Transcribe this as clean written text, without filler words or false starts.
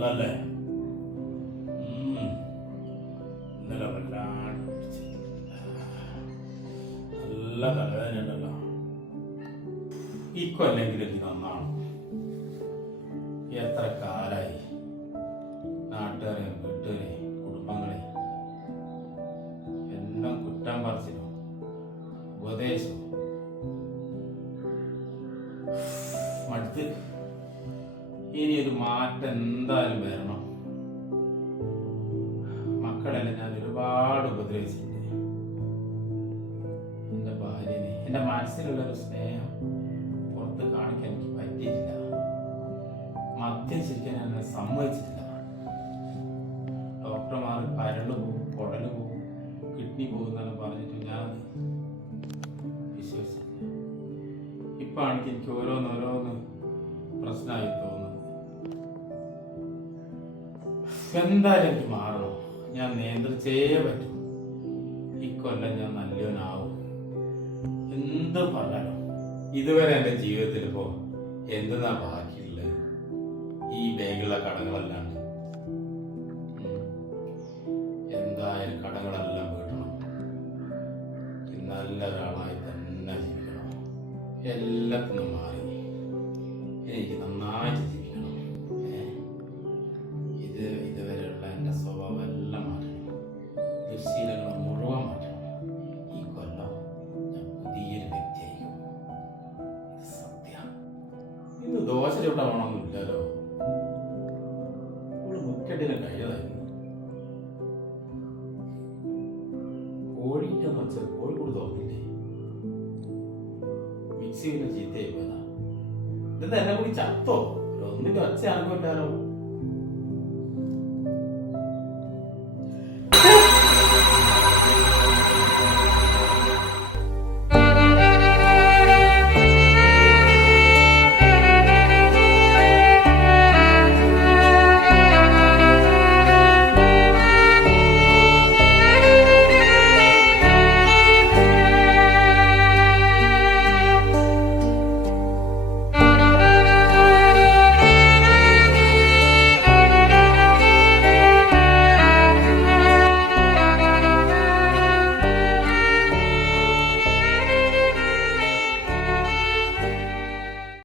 നല്ലല്ലേ? ഇന്നലെ വല്ലാണ്ട് നല്ല തലവേദന ഉണ്ടല്ലോ. ഇക്കൊല്ലെങ്കിലും എനിക്ക് നന്നാണ്. എത്ര കാലായി നാട്ടുകാരെ, വീട്ടുകാരെ, കുടുംബങ്ങളെ എല്ലാം കുറ്റം പറച്ചിലും ഉപദേശവും മടുത്ത്. ഇനി ഒരു മാറ്റം എന്തായാലും വരണം. മക്കളെല്ലാം ഞാൻ ഒരുപാട് ഉപദ്രവിച്ചിട്ടുണ്ട്. എൻ്റെ ഭാര്യനെ, എൻ്റെ മനസ്സിലുള്ളൊരു സ്നേഹം പുറത്ത് കാണിക്കാൻ എനിക്ക് പറ്റിയിട്ടില്ല. മദ്യം ശരിക്കും ഞാൻ സമ്മതിച്ചിട്ടില്ല. ഡോക്ടർമാർ കരള് പോവും, കുടല് പോവും, കിഡ്നി പോകുന്നെല്ലാം പറഞ്ഞിട്ട് ഞാൻ വിശ്വസിച്ചില്ല. ഇപ്പം ആണെങ്കിൽ എനിക്ക് ഓരോന്നോരോന്ന് പ്രശ്നമായി തോന്നുന്നു. എന്തായാലും എനിക്ക് മാറണോ? ഞാൻ നിയന്ത്രിച്ചേ പറ്റൂ. ഇക്കൊല്ലം ഞാൻ നല്ലവനാവും. എന്ത് പറഞ്ഞാലും ഇതുവരെ എൻ്റെ ജീവിതത്തിൽ ഇപ്പോൾ എന്തെന്നാ ബാക്കിയുള്ളത്? ഈ ബാങ്കിലുള്ള കടങ്ങളല്ലാണ്ട്. എന്തായാലും കടങ്ങളെല്ലാം വീട്ടണം. നല്ല ഒരാളായി തന്നെ ജീവിക്കണം. എല്ലാത്തിനും മാറി എനിക്ക് നന്നായിട്ട് ജീവിക്കണം. ഇതുവരെയുള്ള എൻ്റെ സ്വഭാവം എല്ലാം മാറ്റണം. ദുശീലങ്ങൾ മുഴുവൻ മാറ്റണം. ഈ കൊല്ലം ഞാൻ പുതിയൊരു വ്യക്തിയായിരിക്കും. ഇത് സത്യം. ഇന്ന് ദോശ ചുട്ടാവണമെന്നില്ലല്ലോ. ഇവിടെ മുറ്റടിനെ കഴിയതായിരുന്നു. കോഴിക്കെന്ന് വെച്ചാൽ കോഴിക്കോട് തോന്നില്ലേ? മിക്സി പിന്നെ ചീത്തയായി പോയതാ. ഇത് എന്നെ കൂടി ചത്തോ? ഒന്നിന്റെ ഒച്ച അനുഭവമില്ലാലോ.